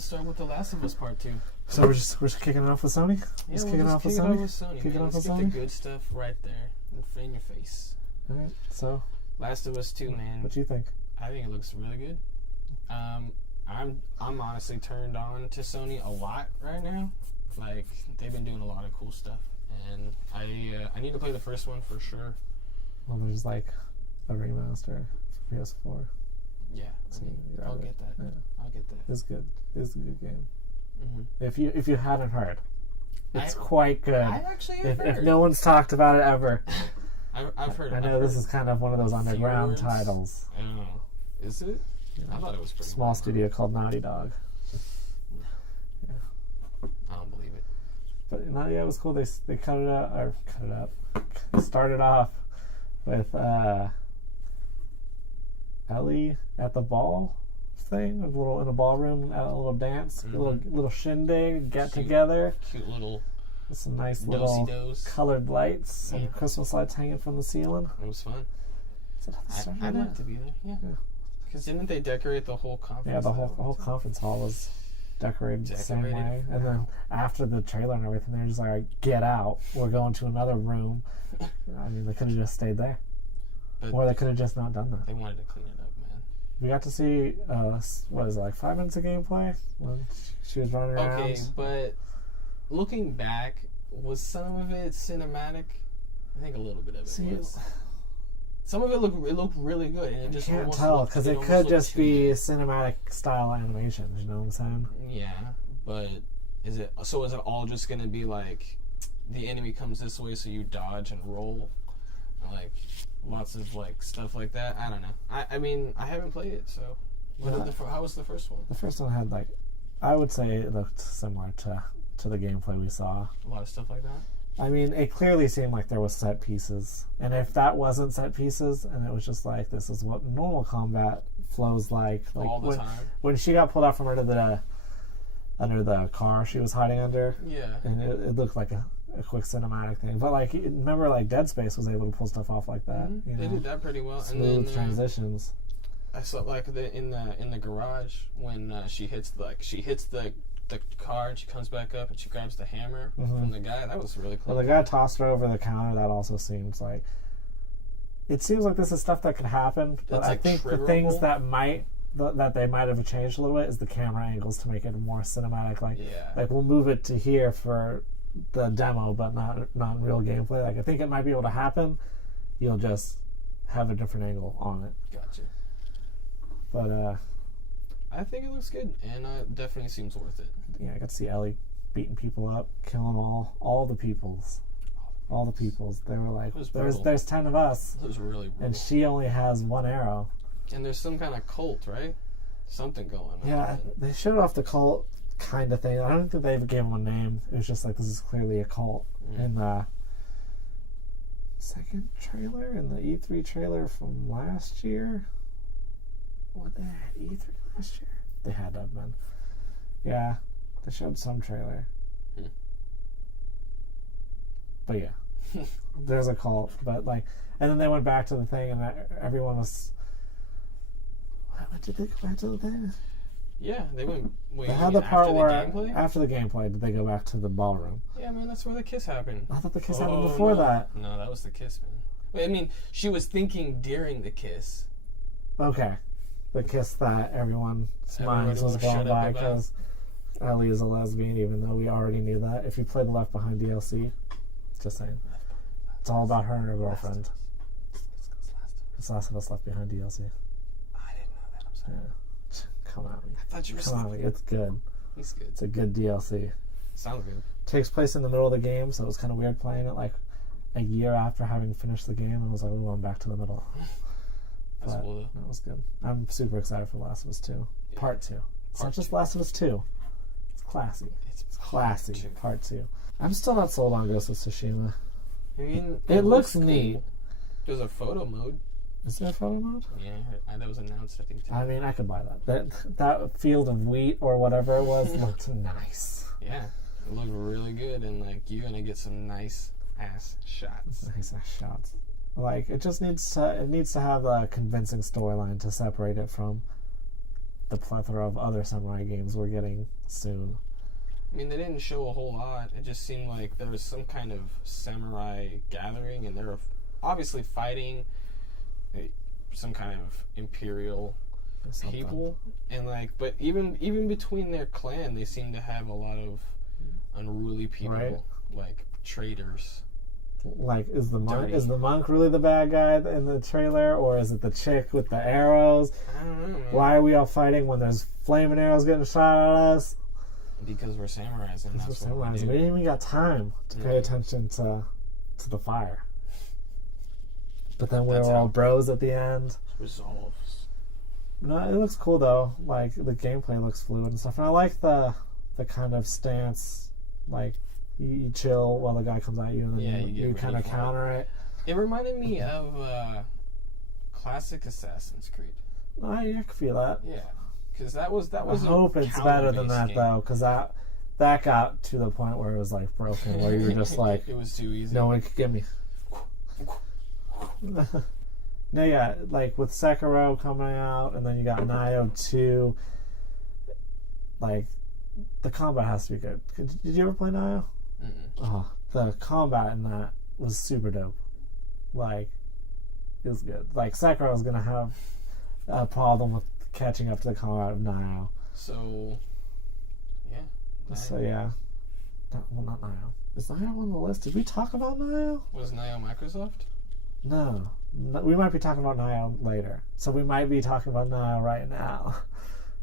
let's start with The Last of Us Part 2. So we're just kicking it off with Sony? Yeah, just we'll kicking it off with Sony? Kicking off with Sony. Let's get the good stuff right there in your face. All right, so Last of Us 2, man. What do you think? I think it looks really good. I'm honestly turned on to Sony a lot right now. Like, they've been doing a lot of cool stuff, and I need to play the first one for sure. Well, there's like a remaster for PS4. Yeah, I'll get that. Yeah. I'll get that. It's good. It's a good game. Mm-hmm. If you hadn't heard, it's quite good. I actually have heard. If no one's talked about it ever. I've heard. I know this is kind of one of those underground words. titles. I don't know. Is it? Yeah. I thought it was pretty small studio called Naughty Dog. No. Yeah. I don't believe it. But it was cool. They cut it up. They started off with Ellie at the ball thing, in a ballroom, at a little dance, little shindig, get together. Cute little. With some nice little colored lights, some Christmas lights hanging from the ceiling. It was fun. I'd like to be there. Yeah. Because didn't they decorate the whole conference? Yeah, the whole conference hall was decorated the same way. And then after the trailer and everything, they're just like, "Get out! We're going to another room." I mean, they could have just stayed there, or they could have just not done that. They wanted to clean it up, man. We got to see what is it, like 5 minutes of gameplay when she was running around. Okay, but looking back, was some of it cinematic? I think a little bit of it was. Some of it looked really good, and it just can't tell because it could just be cinematic style animations. You know what I'm saying? Yeah, but is it all just gonna be like the enemy comes this way, so you dodge and roll, like lots of like stuff like that? I don't know. I mean, I haven't played it, so how was the first one? The first one had I would say it looked similar to the gameplay we saw. A lot of stuff like that. I mean, it clearly seemed like there was set pieces. And if that wasn't set pieces, and it was just like, this is what normal combat flows like all the time. When she got pulled out from under the car she was hiding under. Yeah. And it looked like a quick cinematic thing. But, like, remember, like, Dead Space was able to pull stuff off like that. Mm-hmm. They did that pretty well. Smooth and then, transitions. I saw, like, in the garage, when she hits the car and she comes back up and she grabs the hammer from the guy. That was really cool. Well, the guy tossed her over the counter. That also seems like this is stuff that could happen. But I think the things that they might have changed a little bit is the camera angles to make it more cinematic. Like we'll move it to here for the demo, but not in real gameplay. Like I think it might be able to happen. You'll just have a different angle on it. Gotcha. But I think it looks good, and it definitely seems worth it. Yeah, I got to see Ellie beating people up, killing all the peoples. All the peoples. They were like, there's 10 of us. It was really brutal. And she only has one arrow. And there's some kind of cult, right? Something going on. Yeah, they showed off the cult kind of thing. I don't think they ever gave them a name. It was just like, this is clearly a cult. In the second trailer, in the E3 trailer from last year. What, they had E3 last year? They had to have been. Yeah, they showed some trailer. But yeah, there's a cult. But like, and then they went back to the thing, and everyone was. What did they go back to the thing? Yeah, they went. Wait, they had the part where gameplay? After the gameplay, did they go back to the ballroom? Yeah, man, that's where the kiss happened. I thought the kiss happened before that. No, that was the kiss, man. Wait, I mean, she was thinking during the kiss. Okay. The kiss that everyone's minds was going by because Ellie is a lesbian, even though we already knew that. If you play the Left Behind DLC, just saying. It's all about her and her girlfriend. It's Last of Us Left Behind DLC. I didn't know that, I'm sorry. Yeah. Come at me. I thought you were Come at me. It's good. It's good. It's a good DLC. Sounds good. Takes place in the middle of the game, so it was kind of weird playing it like a year after having finished the game, and I was like, I'm back to the middle. That's cool, though. That was good. I'm super excited for Last of Us 2. Yeah. Part 2. It's not just Last of Us 2. It's classy. It's classy. Part 2. I'm still not sold on Ghost of Tsushima. I mean, it looks neat. Cool. There's a photo mode. Is there a photo mode? Yeah, that was announced, I think, too. I mean, I could buy that. That field of wheat or whatever it was looked nice. Yeah, it looked really good, and like you're gonna get some nice ass shots. Nice ass shots. Like it just needs to have a convincing storyline to separate it from the plethora of other samurai games we're getting soon. I mean, they didn't show a whole lot. It just seemed like there was some kind of samurai gathering, and they're obviously fighting some kind of imperial people. And like, but even between their clan, they seem to have a lot of unruly people, right? Like traitors. Like, is the monk really the bad guy in the trailer, or is it the chick with the arrows? I don't know, man. Why are we all fighting when there's flaming arrows getting shot at us? Because we're samurais, and that's what we do. We didn't even got time to pay attention to the fire. But then we were all bros at the end. Resolves. No, it looks cool though. Like, the gameplay looks fluid and stuff, and I like the kind of stance, like. You chill while the guy comes at you, and then you kind of counter it. It reminded me of classic Assassin's Creed. I can feel that. Yeah, because that was. I hope it's better than that though, because that got to the point where it was like broken, where you were just like, it was too easy. No one could get me. No, yeah, like with Sekiro coming out, and then you got Nioh 2. Like, the combat has to be good. Did you ever play Nioh? Oh, the combat in that was super dope. Like, it was good. Like, Sekiro was gonna have a problem with catching up to the combat of Nioh. So, yeah. So, yeah. Well, not Nioh. Is Nioh on the list? Did we talk about Nioh? Was Nioh Microsoft? No. We might be talking about Nioh later. So we might be talking about Nioh right now.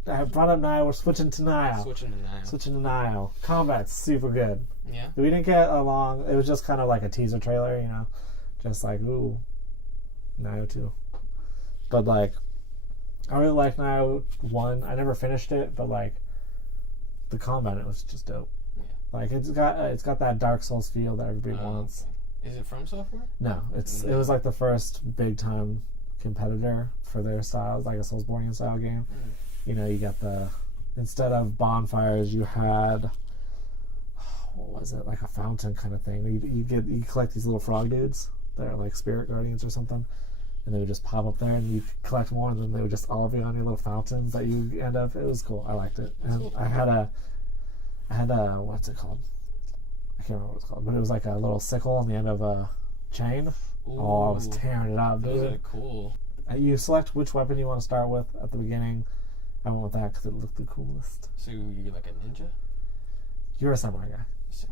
I brought up Nioh. We're switching to Nioh. Switching to Nioh. Combat's super good. Yeah. We didn't get along. It was just kind of like a teaser trailer, you know, just like, ooh, Nioh 2. But like, I really like Nioh 1. I never finished it, but like, the combat, it was just dope. Yeah. Like, it's got that Dark Souls feel that everybody wants. Okay. Is it From Software? No, it was like the first big time competitor for their style, like a Soulsborne style game. Mm-hmm. You know, you got instead of bonfires, you had, what was it, like a fountain kind of thing. You collect these little frog dudes that are like spirit guardians or something, and they would just pop up there, and you collect more, and then they would just all be on your little fountains that you end up. It was cool. I liked it. And cool. I had a what's it called? I can't remember what it's called, but it was like a little sickle on the end of a chain. Ooh, I was tearing it up, dude. Those are cool. You select which weapon you want to start with at the beginning. I went with that because it looked the coolest. So you're like a ninja? You're a samurai guy.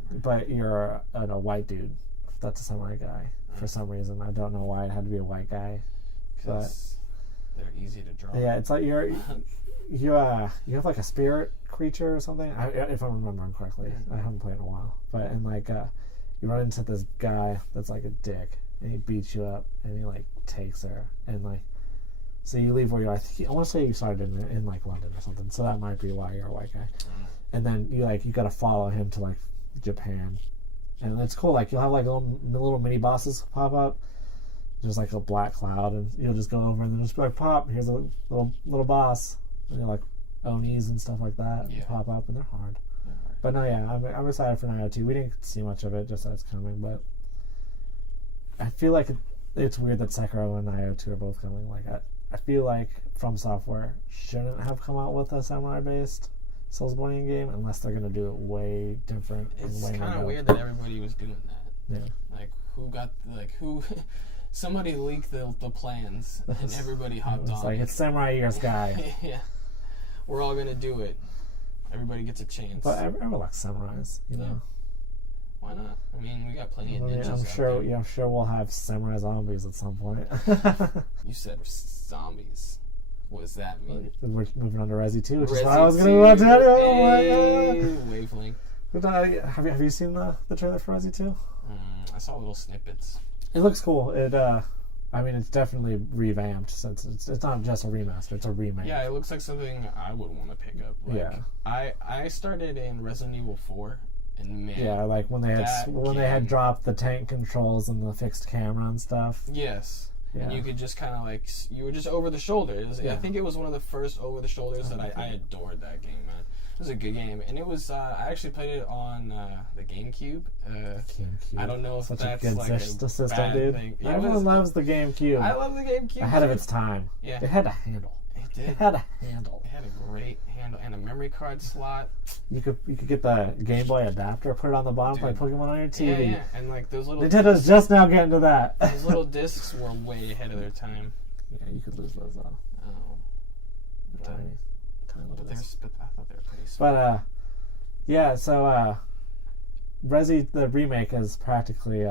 But you're a white dude. That's a samurai guy. For some reason. I don't know why it had to be a white guy. Because they're easy to draw. Yeah, it's like you have like a spirit creature or something. If I'm remembering correctly. I haven't played in a while. But you run into this guy that's like a dick. And he beats you up. And he like takes her. And like, so you leave where you're. I want to say you started in like London or something. So that might be why you're a white guy. And then you got to follow him to like Japan, and it's cool. Like, you'll have like little mini bosses pop up. There's like a black cloud, and you'll just go over and then just be like, pop. Here's a little boss. And you're like Onis and stuff like that pop up, and they're hard. But no, yeah, I'm excited for Nioh 2. We didn't see much of it, just that it's coming. But I feel like it's weird that Sekiro and Nioh 2 are both coming. Like, I feel like From Software shouldn't have come out with a samurai-based Soulsborne game unless they're going to do it way different. It's kind of weird that everybody was doing that. Yeah. Like, somebody leaked the plans and everybody hopped on. Like, it's Samurai Years guy. Yeah. We're all going to do it. Everybody gets a chance. But everyone likes samurais, you know. Why not? I mean, we got plenty of ninjas. I'm sure we'll have samurai zombies at some point. You said zombies. What does that mean? We're moving on to Resi 2, which is what I was going to move on to. Oh my God. Wavelength. Have you seen the trailer for Resi 2? I saw little snippets. It looks cool. It's definitely revamped since it's not just a remaster, it's a remake. Yeah, it looks like something I would want to pick up. Like, yeah. I started in Resident Evil 4. And man, yeah, like when they had dropped the tank controls and the fixed camera and stuff. Yes. Yeah. And you could just kind of like, you were just over the shoulder. I think it was one of the first over the shoulders that I adored that game, man. It was a good game. And it was, I actually played it on the GameCube. I don't know if that's like a system, bad dude. thing. Everyone loves the GameCube. I love the GameCube. Ahead of its time. Yeah. It had a handle. It did. It had a handle. It had a great handle and a memory card slot. You could get the Game Boy adapter, put it on the bottom, play Pokemon on your TV. Yeah, and like those little... Nintendo's just now getting to that. Those little discs were way ahead of their time. Yeah, you could lose those though. Oh. They're tiny little discs. But I thought they were pretty small. But, yeah, so, Resi, the remake is practically,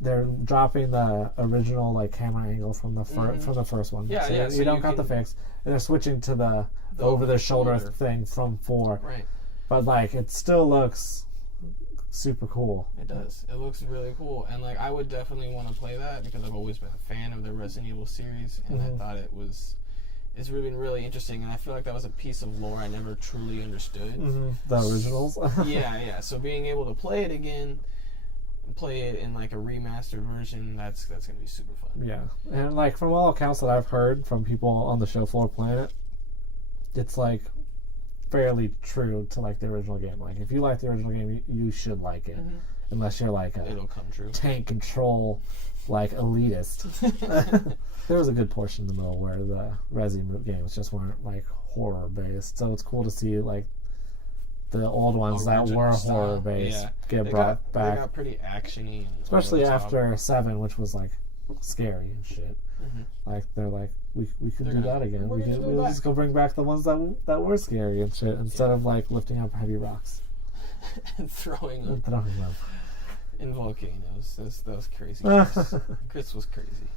they're dropping the original like camera angle from the from the first one. Yeah, so you don't got the fix, and they're switching to the over the shoulder thing from 4. Right. But like it still looks super cool. It does. It looks really cool, and like I would definitely want to play that because I've always been a fan of the Resident Evil series, and I thought it's really interesting, and I feel like that was a piece of lore I never truly understood. The originals. yeah. So being able to play it again. Play it in like a remastered version, that's gonna be super fun. Yeah, and like from all accounts that I've heard from people on the show floor playing it, it's like fairly true to like the original game. Like if you like the original game, you should like it, unless you're like it'll come true tank control like elitist. There was a good portion in the middle where the Resi games just weren't like horror based, so it's cool to see like the old ones that were horror based get brought back. They got pretty actiony, especially after 7, which was like scary and shit. Like they're like, we could do that again. We'll just go bring back the ones that were scary and shit instead of like lifting up heavy rocks and throwing them in volcanoes. That was crazy. Chris was crazy.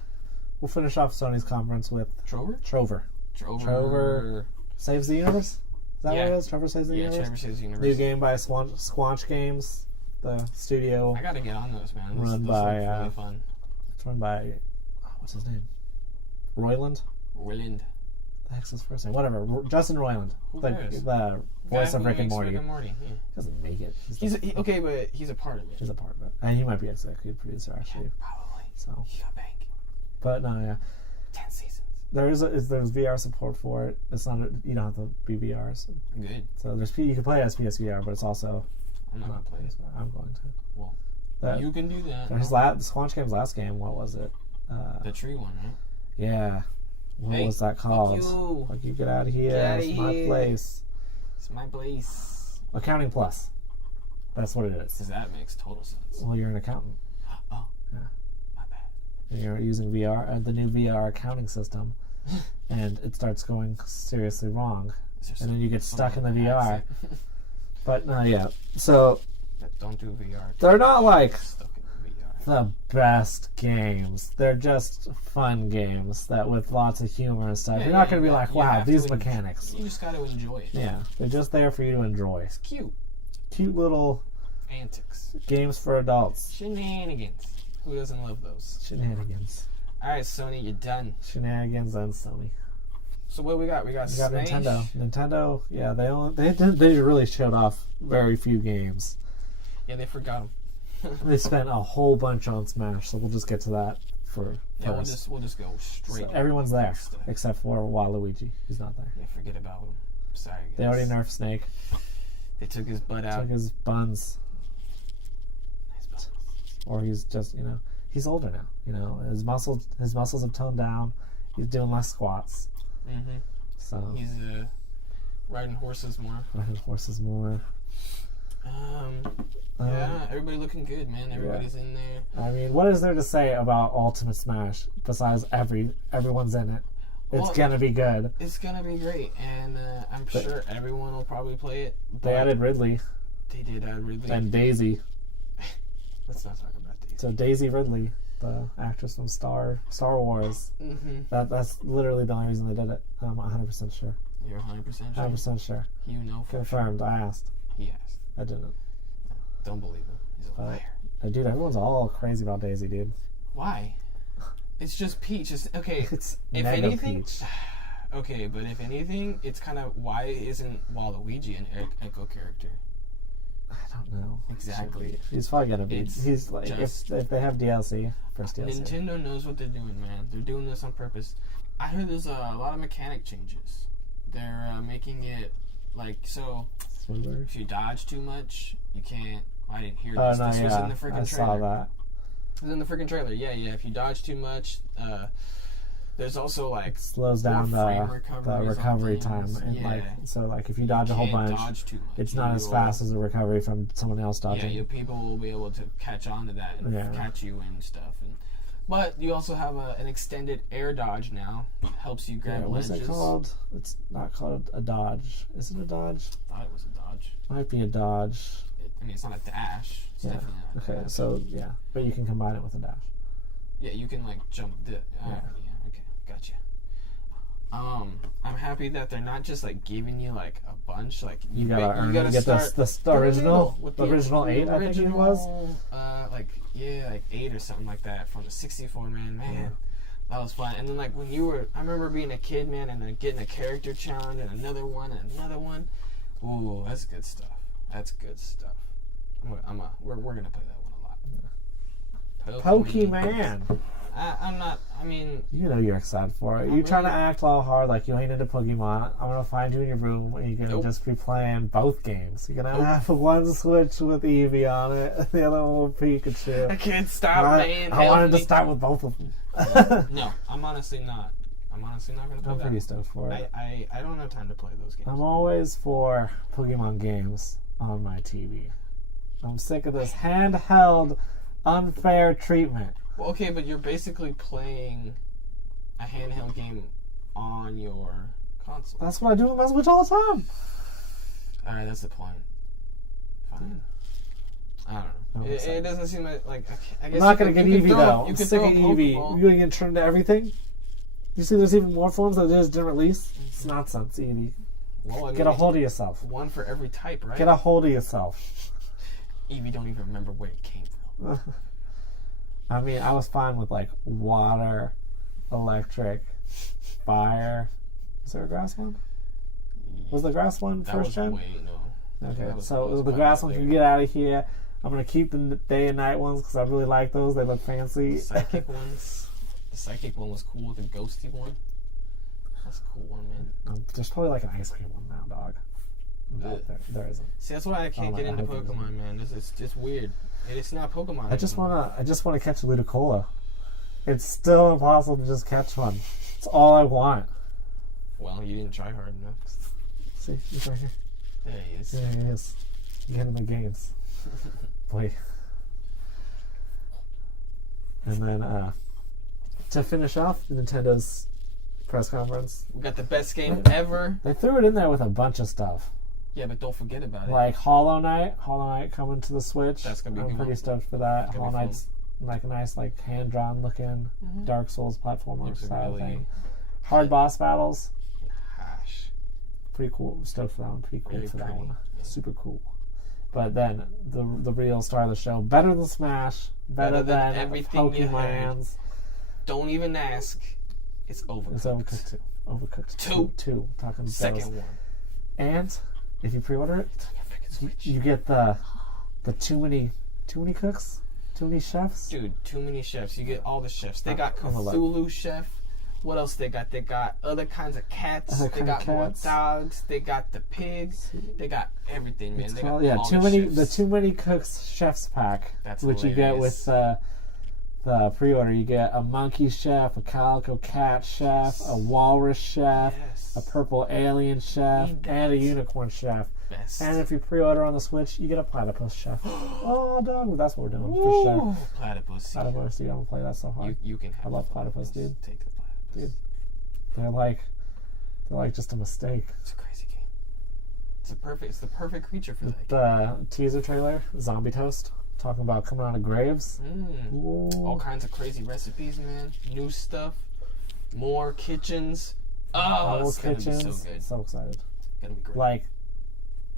We'll finish off Sony's conference with Trover Saves the Universe. Is that what it is? Trover Saves the Universe? Trover Saves the Universe. New game by Squanch Games, the studio. I gotta get on those, man. Those really fun. It's run by, what's his name? Roiland? Roiland. The heck's his first name? Whatever. Justin Roiland. The voice of Rick and Morty. Yeah. He doesn't make it. Okay, but he's a part of it. He's a part of it. And he might be executive producer, actually. Yeah, probably. So. He got bank. But no, yeah. 10 seasons. There's VR support for it. It's not you don't have to be VRs. Good. So you can play it as PSVR, but it's also. I'm not gonna play it. I'm going to. Well, you can do that. His Squanch Game's last game. What was it? The tree one, right? Yeah. What was that called? Fuck you get out of here. It's my place. It's my place. Accounting Plus. That's what it is. Because that makes total sense. Well, you're an accountant. Oh. Yeah. My bad. And you're using VR, the new VR accounting system, and it starts going seriously wrong. And then you get stuck in the VR. But no, yeah. So. Don't do VR. They're not like stuck in VR. The best games. They're just fun games that with lots of humor and stuff. You're not going to be like, wow, these mechanics. You just got to enjoy it. Yeah, they're just there for you to enjoy. It's cute. Cute little antics. Games for adults. Shenanigans. Who doesn't love those? Shenanigans. All right, Sony, you're done. Shenanigans and Sony. So what we got? We got Smash. Nintendo. Nintendo. Yeah, they really showed off very few games. Yeah, they forgot them. They spent a whole bunch on Smash, so we'll just get to that first. We'll just go straight. So everyone's there except for Waluigi. He's not there. Yeah, forget about him. Sorry, guys. They already nerfed Snake. They took his butt out. Took his buns. Nice buns. Or he's just, he's older now. His muscles have toned down. He's doing less squats. Mm-hmm. So he's riding horses more. Yeah, everybody looking good, man. Everybody's in there. I mean, what is there to say about Ultimate Smash besides everyone's in it? It's gonna be good. It's gonna be great, and I'm sure everyone will probably play it. They added Ridley. They did add Ridley. And Daisy. Let's not talk about Daisy. So Daisy Ridley, the actress from Star Wars. Mm-hmm. That's literally the only reason they did it. I'm 100% sure. You're 100% sure? 100% sure. You know for Confirmed. Sure. I asked. He asked. I didn't. Don't believe him. He's a liar. Dude, everyone's all crazy about Daisy, dude. Why? It's just Peach. Okay. It's if mega anything, Peach. Okay, but if anything, it's kind of why isn't Waluigi an Echo character? I don't know. Exactly. He's probably gonna be. He's like if they have DLC, first DLC. Nintendo knows what they're doing, man. They're doing this on purpose. I heard there's a lot of mechanic changes. They're making it like so. Smoother. If you dodge too much, you can't. I didn't hear this. Oh, no, this was in the freaking trailer. I saw that. It was in the freaking trailer. Yeah. If you dodge too much, There's also like it slows down the recovery time, and if you dodge a whole bunch, it's not as fast as a recovery from someone else dodging. Yeah, people will be able to catch on to that and catch you and stuff. But you also have an extended air dodge now. Helps you grab ledges. What's it called? It's not called a dodge. Is it a dodge? I thought it was a dodge. Might be a dodge. It's not a dash. It's definitely not a dash. So but you can combine it with a dash. Yeah, you can like jump. Okay, gotcha. I'm happy that they're not just like giving you like a bunch. Like you gotta get the original 8, I think it was. Like 8 or something like that from the 64, man. That was fun. And then like when I remember being a kid, man, and then getting a character challenge and another one. Ooh, that's good stuff. We're gonna play that one a lot. Pokemon. You know you're excited for it. You're trying to act all hard like you ain't into Pokemon. I'm gonna find you in your room and you're gonna just be playing both games. You're gonna have one Switch with Eevee on it, the other one with Pikachu. I can't stop, man. I wanted to start with both of them. No, I'm honestly not. I'm honestly not gonna play I'm pretty stoked for it. I don't have time to play those games. I'm always for Pokemon games on my TV. I'm sick of this handheld, unfair treatment. Well, okay, but you're basically playing a handheld game on your console. That's what I do with my Switch all the time. Alright, that's the point. Fine. I don't know. It doesn't seem like I guess I'm not going to get Eevee, though. I'm sick of Eevee. You're going to get turned to everything? You see there's even more forms that just didn't release? It's nonsense, Eevee. Well, get a hold of yourself. One for every type, right? Get a hold of yourself. Eevee don't even remember where it came from. I was fine with like water, electric, fire. Was there a grass one? Was the grass one first gen? Okay, so the grass one can get out of here. I'm gonna keep the day and night ones because I really like those. They look fancy. The psychic ones. The psychic one was cool. The ghosty one. That's a cool one, man. There's probably like an ice cream one now, dog. There isn't. See, that's why I can't get into Pokemon, man. It's just weird. It's not Pokemon. I just wanna catch a Ludicolo. It's still impossible to just catch one. It's all I want. Well, you didn't try hard enough. See, he's right here. There he is. There he is. Get in the games. Boy. And then to finish off Nintendo's press conference, we got the best game ever. They threw it in there with a bunch of stuff. Yeah, but don't forget about it. Like Hollow Knight coming to the Switch. That's gonna be I'm pretty stoked for that. Hollow Knight's like a nice, like hand-drawn looking Dark Souls platformer style thing. Hard boss battles. Gosh. Pretty cool. Stoked for that one. Pretty cool for that one. Yeah. Super cool. But then the real star of the show, better than Smash, better than everything Pokemon's. Don't even ask. It's Overcooked. It's Overcooked 2. Overcooked 2. Talking second one. And if you pre-order it, you get the too many cooks, too many chefs. Dude, too many chefs. You get all the chefs. They got Cthulhu chef. What else they got? They got other kinds of cats. They got more dogs. They got the pigs. They got everything, man. They got all the too many cooks chefs pack, which you get with the pre-order. You get a monkey chef, a calico cat chef, a walrus chef, a purple alien chef, and a unicorn chef. Best. And if you pre-order on the Switch, you get a platypus chef. Oh, dog, that's what we're doing for sure. Platypus, dude. I'm gonna play that so hard. You can. I love platypus, dude. Take the platypus. Dude, they're like just a mistake. It's a crazy game. It's the perfect creature for that. The teaser trailer, Zombie Toast, talking about coming out of graves. All kinds of crazy recipes, man. New stuff. More kitchens. Oh, it's gonna be so good. So excited. It's gonna be great. Like,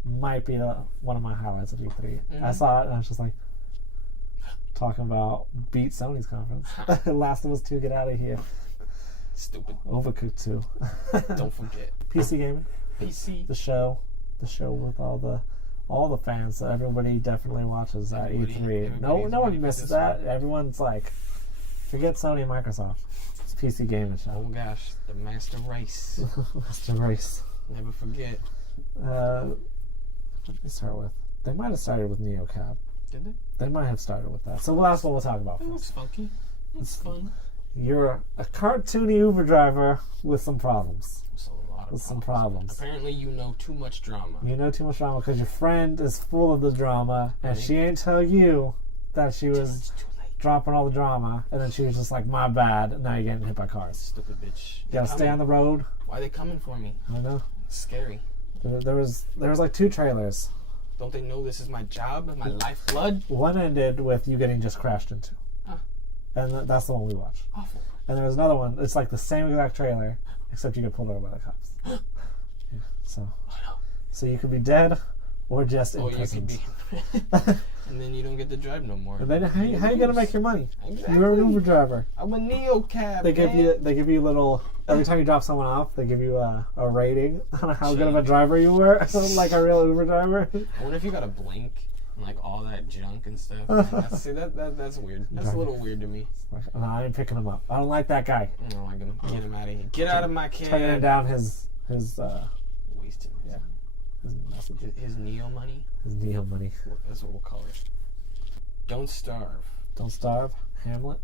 might be one of my highlights of E3. I saw it and I was just like, talking about beat Sony's conference. Last of Us 2, get out of here. Stupid. Overcooked 2. Don't forget. PC gaming. PC. The show with all the fans that everybody definitely watches at E3. No one misses that. Everyone's like, forget Sony and Microsoft. It's PC gaming show. Oh gosh, the Master Race. Master Race. Never forget. What did they start with? They might have started with NeoCab. Did they? They might have started with that. So that's what we'll talk about first. It looks funky. It's fun. You're a cartoony Uber driver with some problems. Some problems. Apparently, you know too much drama. You know too much drama because your friend is full of the drama, and she ain't tell you that she was dropping all the drama, and then she was just like, "My bad." And now you're getting hit by cars. Stupid bitch. You gotta stay on the road. Why are they coming for me? I know. It's scary. There was like 2 trailers. Don't they know this is my job, my lifeblood? One ended with you getting just crashed into, and that's the one we watched. Awful. And there was another one. It's like the same exact trailer, except you get pulled over by the cops. Yeah, so you could be dead or just imprisoned. You could be. And then you don't get to drive no more. And then how you gonna make your money? Exactly. You're an Uber driver. I'm a Neo cab. They give you little every time you drop someone off. They give you a rating on how good of a driver you were, like a real Uber driver. I wonder if you got a blink and like all that junk and stuff. That's weird. That's a little weird to me. No, I ain't picking him up. I don't like that guy. I don't like him. Get him out of here. Get out of my cab. Turning down his wasting his Neo money. His Neo money. That's what we'll call it. Don't starve. Don't starve. Hamlet.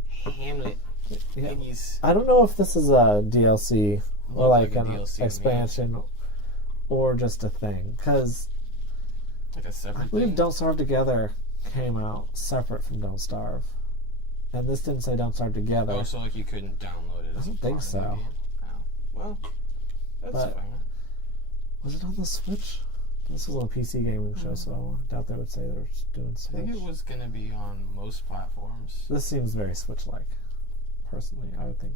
Yeah. I don't know if this is a DLC or like an DLC expansion or just a thing, because like a separate I believe thing? Don't Starve Together came out separate from Don't Starve, and this didn't say Don't Starve Together. Oh, so like you couldn't download it? I don't think so. Oh. Well, that's fine. Was it on the Switch? This was on a PC gaming show, so I doubt they would say they're doing Switch. I think it was going to be on most platforms. This seems very Switch-like. Personally, I would think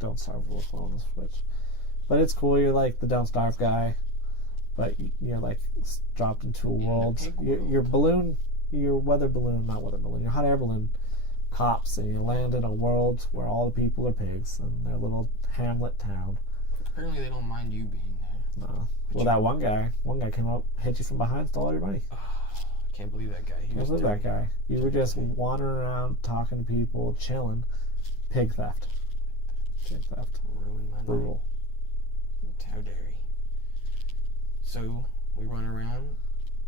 Don't Starve will work well on the Switch. But it's cool. You're like the Don't Starve guy, but you're like dropped into a world. Your balloon, your weather balloon, not weather balloon, your hot air balloon pops, and you land in a world where all the people are pigs in their little hamlet town. Apparently, they don't mind you being there. No. Well, that one guy came up, hit you from behind, stole all your money. I can't believe that guy. That guy. You were just wandering around, talking to people, chilling. Pig theft. Ruined my Brutal. night. How dare he? So, we run around.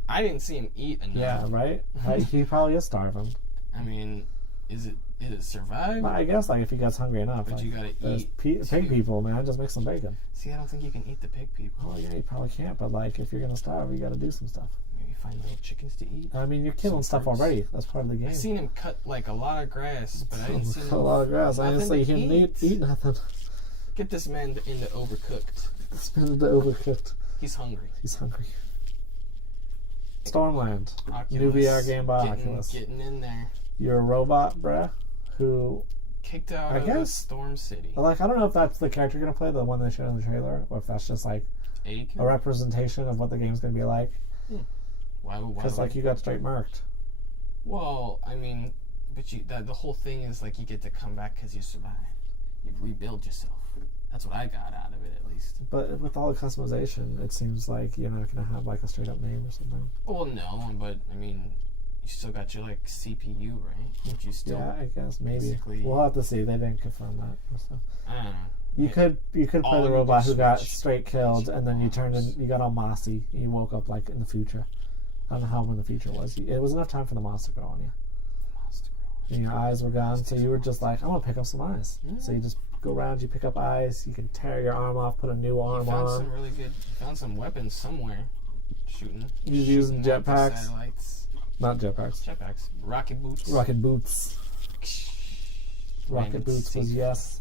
I didn't see him eat enough. Yeah, right? He probably is starving. I mean, is it survive? Well, I guess like if he gets hungry enough. But like, you gotta eat pig people, man. Just make some bacon. See, I don't think you can eat the pig people. Oh yeah, you probably can't. But like, if you're gonna starve, you gotta do some stuff. Maybe find little chickens to eat. I mean, you're killing stuff already. That's part of the game. I seen him cut like a lot of grass, but I didn't see a lot of grass. I didn't see him eat nothing. Get this man into overcooked. He's hungry. Stormland. New VR game by Oculus. Getting in there. You're a robot, bruh, who kicked out of Storm City. Like, I don't know if that's the character you're gonna play, the one they showed in the trailer, or if that's just like a representation of what the game's gonna be like. Why? Because like you got straight marked. Well, I mean, but the whole thing is like you get to come back because you survived. You rebuild yourself. That's what I got out of it, at least. But with all the customization, it seems like you're not gonna have like a straight up name or something. Well, no, but I mean, you still got your like CPU, right? Don't you still? Yeah, I guess maybe. We'll have to see. They didn't confirm that. So. I don't know. You could play the robot who got straight killed, and then you turned in. You got all mossy. You woke up like in the future. I don't know how when the future was. It was enough time for the moss to grow on you. And your eyes were gone, so you were just like, I want to pick up some eyes. So you just go around, you pick up eyes, you can tear your arm off, put a new arm on. Some really good. You found some weapons somewhere. Shooting. You using jetpacks? Satellites. Not jetpacks. Jetpacks. Rocket boots. Rocket boots. Rocket boots was yes.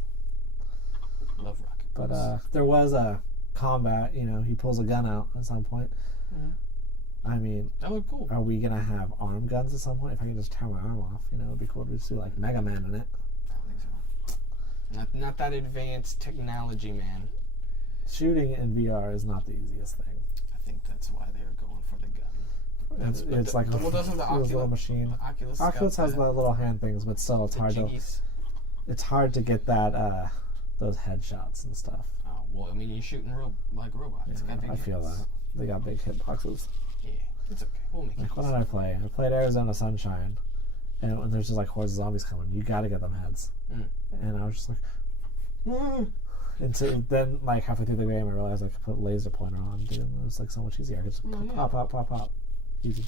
Love rocket boots. But there was a combat. You know, he pulls a gun out at some point. I mean, that looked cool. Are we gonna have arm guns at some point? If I can just tear my arm off, you know, it'd be cool to see like Mega Man in it. I don't think so. Not that advanced technology, man. Shooting in VR is not the easiest thing. I think that's why they're going for the gun. It's like doesn't the little machine. Oculus has the little hand things, but still, it's hard jiggies. It's hard to get that those headshots and stuff. Oh well, I mean, you're shooting like robots. Yeah, I feel that they got big hitboxes. Yeah, it's okay. We'll make it. What did I play? I played Arizona Sunshine, and when there's just like hordes of zombies coming, you got to get them heads. And I was just like, until then, like halfway through the game, I realized I could put laser pointer on, dude. And it was like so much easier. I could just pop, easy.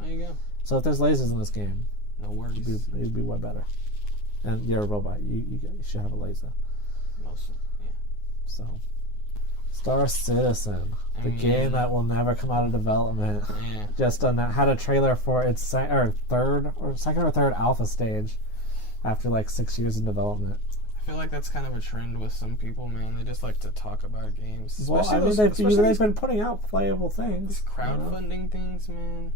There you go. So if there's lasers in this game, no worries. it'd be way better. And you're a robot. You should have a laser. Mostly, yeah. So, Star Citizen, the game that will never come out of development. Yeah. Just had a trailer for its second or third alpha stage after like 6 years in development. I feel like that's kind of a trend with some people, man. They just like to talk about games. Well, I mean, they've been putting out playable things. These crowdfunding things, man.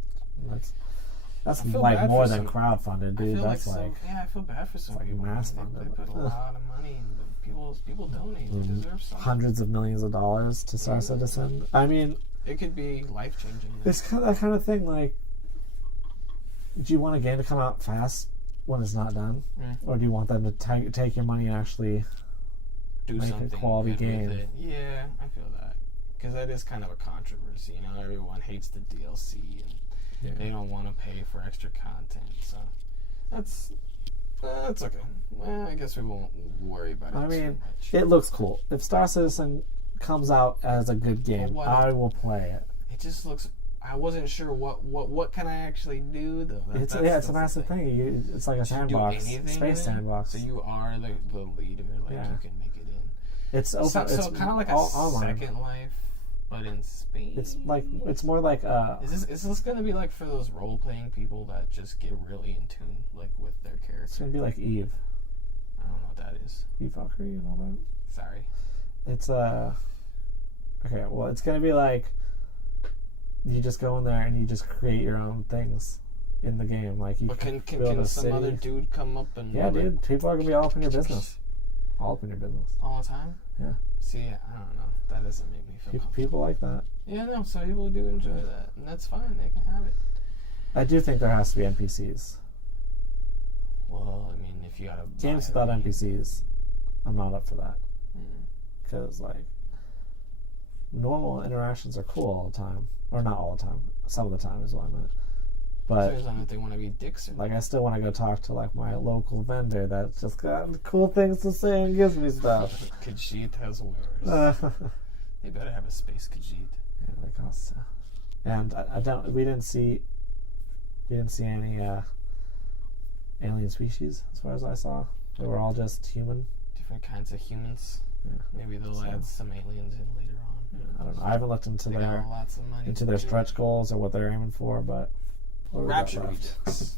That's like more than crowdfunded, dude. That's like I feel bad for some people. Mass funded. They put a lot of money into people donate. They deserve something. Hundreds of millions of dollars to Star Citizen. I mean, it could be life changing. It's kind of that kind of thing. Like, do you want a game to come out fast when it's not done, or do you want them to take your money and actually do make something a quality game? With it? Yeah, I feel that because that is kind of a controversy. You know, everyone hates the DLC and they don't want to pay for extra content. So that's okay. Well, I guess we won't worry about it too much. It looks cool. If Star Citizen comes out as a good game, I will play it. It just looks. I wasn't sure what can I actually do though. It's a massive thing. It's like a sandbox, space sandbox. So you are the leader. Like you can make it in. It's open. So kind of like a online. Second Life, but in space. It's more like Is this gonna be like for those role playing people that just get really in tune like with their character? It's gonna be like Eve. I don't know what that is. Eve Valkyrie and all that. Sorry. It's okay. Well, it's gonna be like. You just go in there and you just create your own things in the game. Like you can build some other dude come up and dude, people are gonna be all up in your business, all up in your business all the time. Yeah. See, I don't know. That doesn't make me feel. People like that. Yeah, no. Some people do enjoy that, and that's fine. They can have it. I do think there has to be NPCs. Well, I mean, if you gotta games without NPCs, I'm not up for that. Because like normal interactions are cool all the time. Or not all the time. Some of the time is what I meant. But depends on if they want to be dicks or like I still want to go talk to like my local vendor that's just got cool things to say and gives me stuff. Khajiit has wares. They better have a space Khajiit. Yeah, they cost. And we didn't see any alien species as far as I saw. They were all just human. Different kinds of humans. Yeah. Maybe they'll add some aliens in later on. I don't know. I haven't looked into their stretch goals or what they're aiming for, but Rapture Rejects,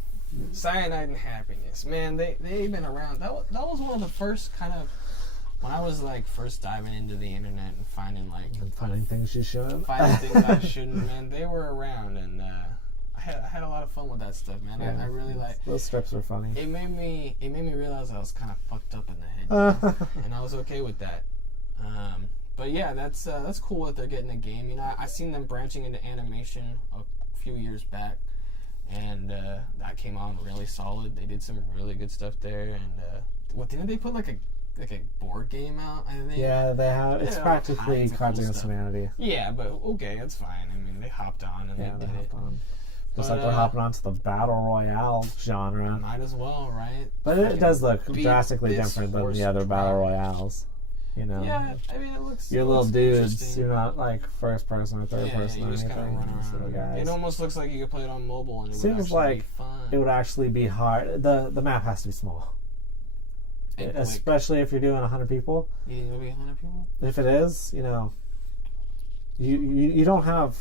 Cyanide and Happiness. Man, they've been around. That was one of the first kind of when I was like first diving into the internet and finding things you shouldn't, finding things I shouldn't. Man, they were around, and I had a lot of fun with that stuff, man. Yeah, I really like those strips were funny. It made me realize I was kind of fucked up in the head, and I was okay with that. But yeah, that's cool that they're getting a game. You know, I seen them branching into animation a few years back, and that came on really solid. They did some really good stuff there. And didn't they put like a board game out? They have. It's practically Cards Against Humanity. Yeah, but okay, it's fine. I mean, they hopped on and they did it. Just like they're hopping onto the battle royale genre. Might as well, right? But it does look drastically different than the other battle royales. You know, yeah, I mean, it looks. You're little dudes. You're not like first person or third person or anything. Run around. It almost looks like you could play it on mobile, and it seems like it would actually be hard. The map has to be small, especially if you're doing 100 people. You think it'll be 100 people? If it is, you know, you don't have.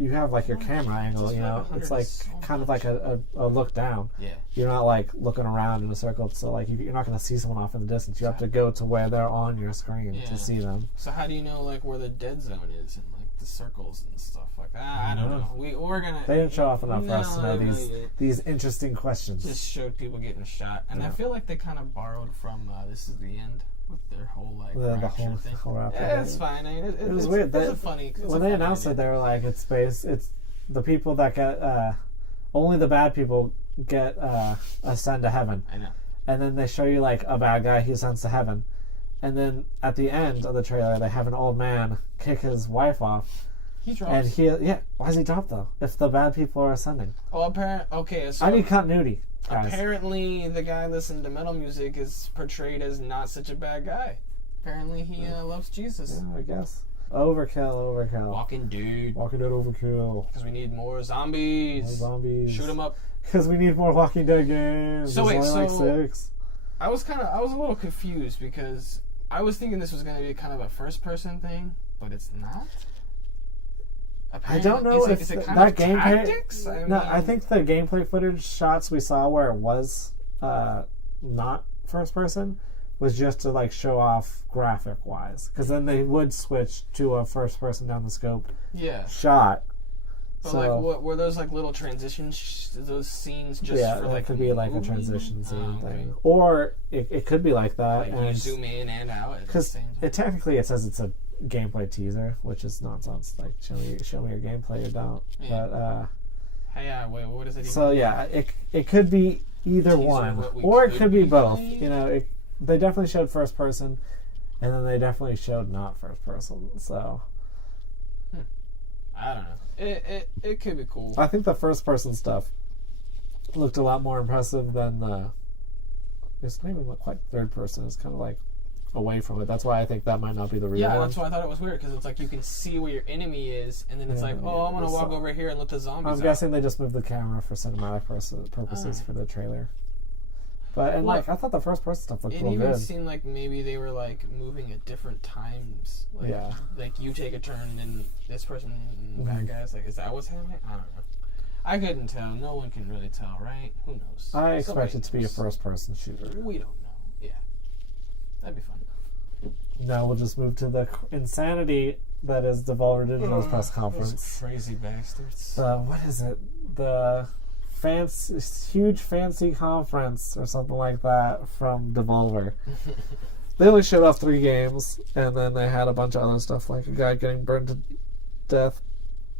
You have like your camera angle, you know. It's like kind of like a look down. Yeah. You're not like looking around in a circle, so like you're not going to see someone off in the distance. You have to go to where they're on your screen to see them. So how do you know like where the dead zone is and like the circles and stuff like that? I don't know. We're gonna. They didn't show off enough for us to know these interesting questions. Just showed people getting shot, and I feel like they kind of borrowed from This Is the End. With their whole like the whole rapture. Yeah, it's fine. I mean, it was weird. It's funny. When they announced it, they were like, "It's space. It's the people that get only the bad people get ascend to heaven." I know. And then they show you like a bad guy who ascends to heaven, and then at the end of the trailer, they have an old man kick his wife off. He drops. And why does he drop though? If the bad people are ascending. Oh, okay. So I need continuity. Guys. Apparently, the guy listening to metal music is portrayed as not such a bad guy. Apparently, he loves Jesus. Yeah, I guess. Overkill. Walking Dead overkill. Because we need more zombies. Shoot them up. Because we need more Walking Dead games. So wait, like 6. I was a little confused because I was thinking this was going to be kind of a first-person thing, but it's not. Apparently, I don't know if is it kind that of gameplay. tactics? I think the gameplay footage shots we saw where it was not first person was just to like show off graphic wise, because then they would switch to a first person down the scope shot. But like, what were those like little transitions? Those scenes just for like it could be like a transition scene thing, okay. Or it could be like that. Like and you zoom in and out because technically it says it's a gameplay teaser, which is nonsense. Like show me your gameplay or don't. Yeah. But wait, what is it? So it could be either one, or it could be both. You know, they definitely showed first person, and then they definitely showed not first person. So I don't know. It could be cool. I think the first person stuff looked a lot more impressive than the. It's not even look quite third person. It's kind of like away from it. That's why I think that might not be the real one. Yeah, that's why I thought it was weird, because it's like you can see where your enemy is, and then it's I'm going to walk over here and let the zombies I'm guessing they just moved the camera for cinematic purposes for the trailer. But I thought the first person stuff looked real good. It even seemed like maybe they were like moving at different times. Like, like you take a turn and then this person and that guy's like, is that what's happening? I don't know. I couldn't tell. No one can really tell, right? Who knows? I expect it to be a first person shooter. We don't know. Yeah. That'd be fun. Now we'll just move to the insanity that is Devolver Digital's press conference. Those crazy bastards. What is it? The huge fancy conference or something like that from Devolver. They only showed off 3 games, and then they had a bunch of other stuff, like a guy getting burned to death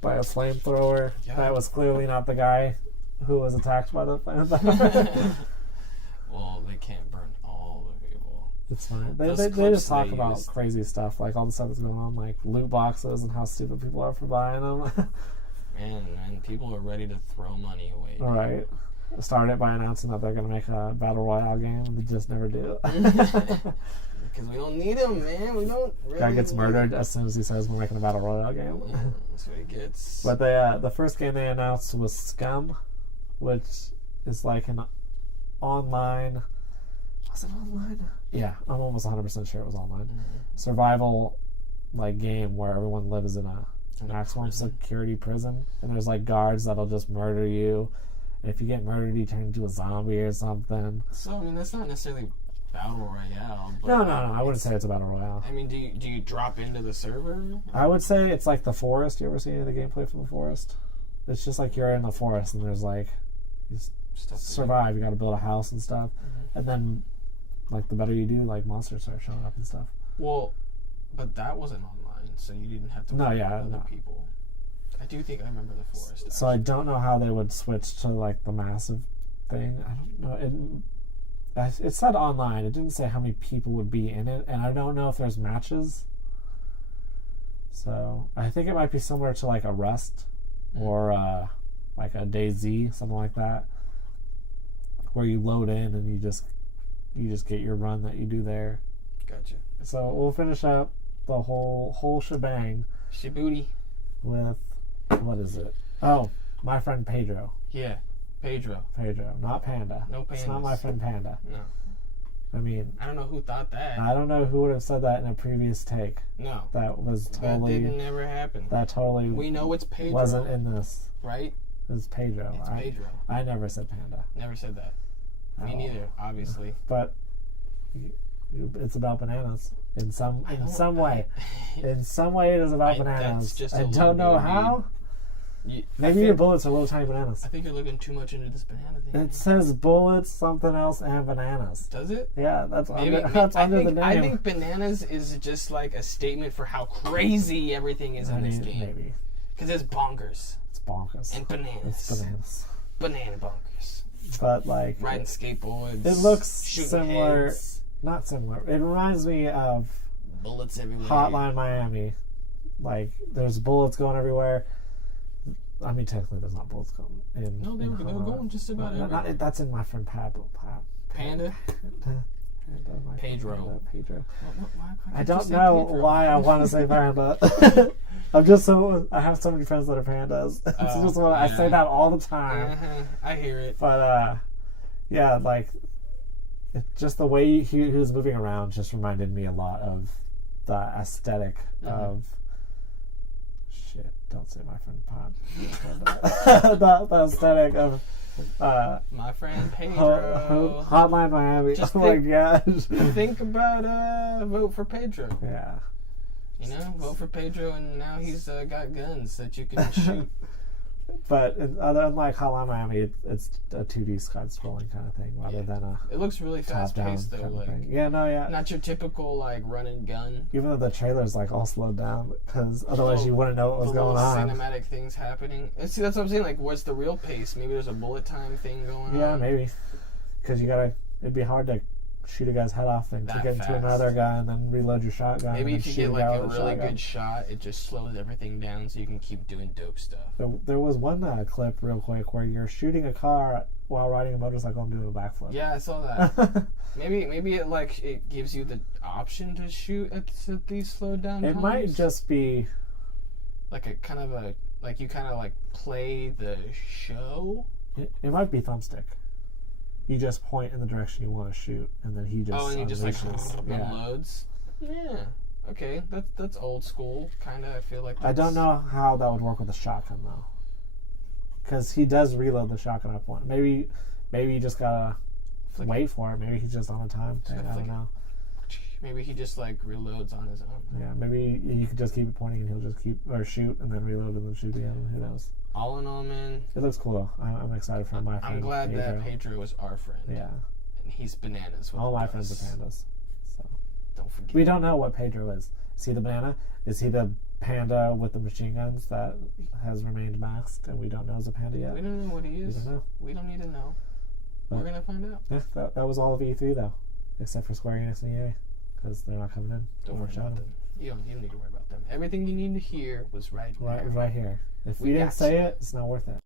by a flamethrower. Yeah. That was clearly not the guy who was attacked by the flamethrower. Well, they can't burn all the people. It's fine. They just talk about crazy stuff, like all the stuff that's going on, like loot boxes and how stupid people are for buying them. Man, people are ready to throw money away. All right. Started by announcing that they're going to make a Battle Royale game, and they just never do. Because we don't need them, man. We don't really. Guy gets murdered as soon as he says we're making a Battle Royale game. That's what he gets. But the first game they announced was Scum, which is like an online... Was it online? Yeah, I'm almost 100% sure it was online. Mm-hmm. Survival game where everyone lives in a maximum security prison, and there's like guards that'll just murder you, and if you get murdered you turn into a zombie or something. So I mean, that's not necessarily battle royale, but no, I wouldn't say it's a battle royale. I mean, do you drop into the server? I would say it's like The Forest. You ever seen any of the gameplay from The Forest? It's just like you're in the forest and there's like you survive, you gotta build a house and stuff, and then like the better you do, like monsters start showing up and stuff. Well, but that wasn't online, so you didn't have to worry about other people. I do think I remember The Forest. Actually. So I don't know how they would switch to like the massive thing. I don't know. It said online. It didn't say how many people would be in it, and I don't know if there's matches. So I think it might be similar to like a Rust or like a DayZ, something like that, where you load in and you just get your run that you do there. Gotcha. So we'll finish up the whole shebang. Shibooty. With, what is it? Oh, my friend Pedro. Yeah, Pedro, not Panda. No Pandas. It's not my friend Panda. No. I mean, I don't know who thought that. I don't know who would have said that in a previous take. No. That was totally... That didn't never happen. That totally... We know it's Pedro. Wasn't in this. Right? It's Pedro. It's Pedro. I never said Panda. Never said that. Me neither, obviously. But it's about bananas. In some way. In some way it is about bananas. I don't know how. Maybe your bullets are little tiny bananas. I think you're looking too much into this banana thing. It says bullets, something else, and bananas. Does it? Yeah, that's under the name. I think bananas is just like a statement for how crazy everything is in this game. Maybe. Because it's bonkers. It's bonkers. And bananas. It's bananas. Banana bonkers. But like... Riding skateboards. It looks similar. Heads. Not similar. It reminds me of... Bullets everywhere. Hotline Miami. Like, there's bullets going everywhere. I mean, technically, there's not bullets going in. No, they were going just about everywhere. That's in my friend Panda. Pedro. I don't know why I want to say Panda. I have so many friends that are pandas. It's just I say that all the time. I hear it. But yeah, like just the way he was moving around just reminded me a lot of the aesthetic of. Shit! Don't say my friend Pod. the aesthetic of. My friend Pedro. Hotline Miami. Just my gosh. Think about vote for Pedro. Yeah. You know, vote for Pedro, and now he's got guns that you can shoot. But unlike Hotline Miami, it's a 2D side-scrolling kind of thing rather than a. It looks really fast-paced though. Like, not your typical like run and gun. Even though the trailer's like all slowed down, because otherwise you wouldn't know what was going on. Cinematic things happening. And see, that's what I'm saying. Like, what's the real pace? Maybe there's a bullet time thing going on. Yeah, maybe. Because it'd be hard to shoot a guy's head off and kick it into another guy and then reload your shotgun. Maybe if you get like a really good shot, it just slows everything down so you can keep doing dope stuff. There was one clip real quick where you're shooting a car while riding a motorcycle and doing a backflip. Yeah, I saw that. maybe it gives you the option to shoot at these slowed down times. It might just be like a kind of you kind of like play the show. It might be thumbstick. You just point in the direction you want to shoot, and then he just and he just like unloads. Yeah. Okay, that's old school kind of. I feel like I don't know how that would work with a shotgun though, because he does reload the shotgun at point. Maybe you just gotta wait for it. Maybe he's just on a time thing. I don't know. Maybe he just like reloads on his own. Yeah, maybe you could just keep it pointing and he'll just shoot and then reload and then shoot again. Who knows? All in all, man, it looks cool. I'm excited for my friend. I'm glad that Pedro is our friend. Yeah, and he's bananas. All my friends are pandas. So don't forget. We don't know what Pedro is. Is he the banana? Is he the panda with the machine guns that has remained masked and we don't know is a panda yet? We don't know what he is. We don't know. We don't need to know. We're gonna find out. Yeah, that was all of E3 though, except for Square Enix and EA, because they're not coming in. Don't worry about them. You don't need to worry about them. Everything you need to hear was right here. If we didn't say it, it's not worth it.